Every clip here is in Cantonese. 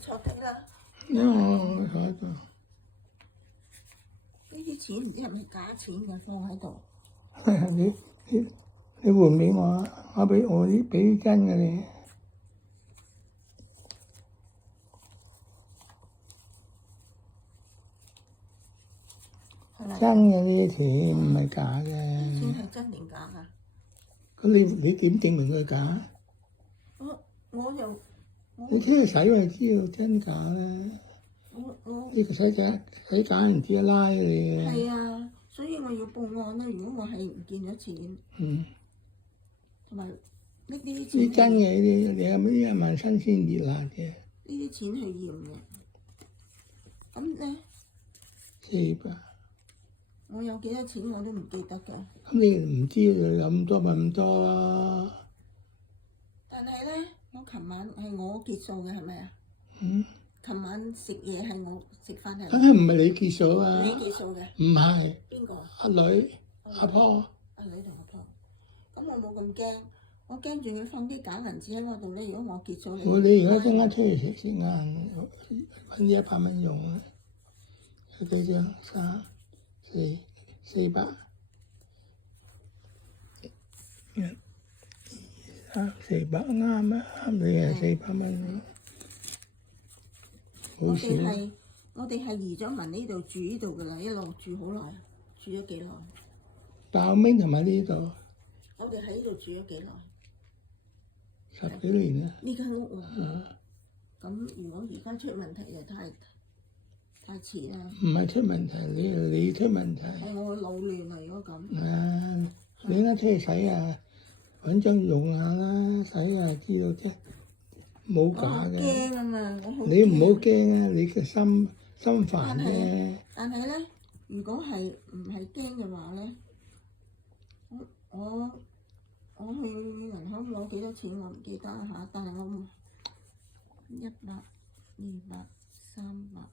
坐低啦。我坐喺度。呢啲錢唔知係咪假錢嘅，放喺度。你換俾我啊！我俾真嘅你。真嘅呢啲錢唔係假嘅。錢係真定假啊？咁你點證明佢假？我又你聽佢使咪知道真假啦。呢個使假唔知拉你嘅。係啊，所以我要報案啦。如果我係唔見咗錢，同埋呢啲錢呢真嘅你有冇1萬新鮮熱辣嘅？呢啲錢係要嘅。咁咧400。我有幾多錢我都唔記得㗎。咁你唔知有咁多咪咁多咯。但係咧，我琴晚係我結數嘅係咪啊？琴晚食嘢係我食飯係。梗係唔係你結數啊？你結數嘅？唔係。邊個？阿女、阿婆。阿女同阿婆。咁我冇咁驚，我驚住佢放啲假銀紙喺我度咧。如果我結數你而家陣間出去食晏，揾啲100蚊用啊！有幾張？3、4、400。1、2、3、400啱啊！啱你係400蚊。我哋係移咗民呢度住呢度㗎啦，一路住好耐，住咗幾耐？爆尾同埋呢度。我哋喺呢度住咗幾耐？10幾年啦。呢間屋喎。咁如果而家出問題就太遲啦。唔係出問題，你出問題。我腦亂啦，如果咁。你啱出去洗啊，揾張用下啦，洗下知道啫，冇假嘅。驚啊嘛！你唔好驚啊！你嘅心煩啫。但係咧，如果係唔係驚嘅話咧，我去銀行攞幾多錢我唔記得嚇，但係我100、200、300，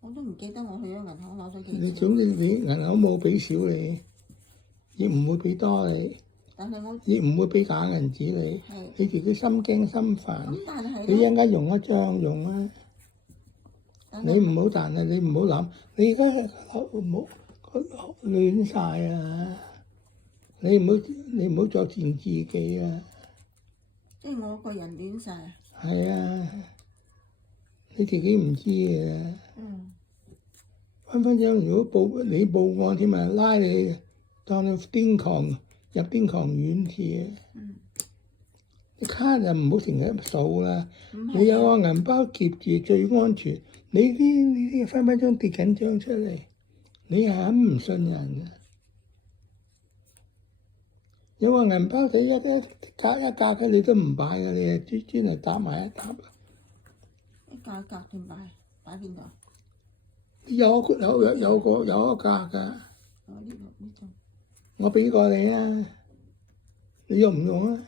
我都唔記得我去咗銀行攞咗幾錢。總之你銀行冇俾少你，亦唔會俾多你。但係我亦唔會俾假銀紙你。你自己心驚心煩。但係你一陣間用一張用啊！你唔好，但係你唔好諗，你而家唔好亂晒啊！你唔好作賤自己啊！即係我個人亂晒。係啊！你自己唔知嘅。分分鐘如果你報案添啊，拉你當你入癲狂院添。啲卡就唔好成日數啦，你有個銀包夾住最安全。你啲分分鐘跌緊張出嚟，你係咁唔信人嘅。有個銀包仔一格嘅你都唔擺嘅，你係專嚟搭埋一沓。一格格點擺？擺邊度？有一格㗎。呢度。我俾過你啊，你用唔用啊？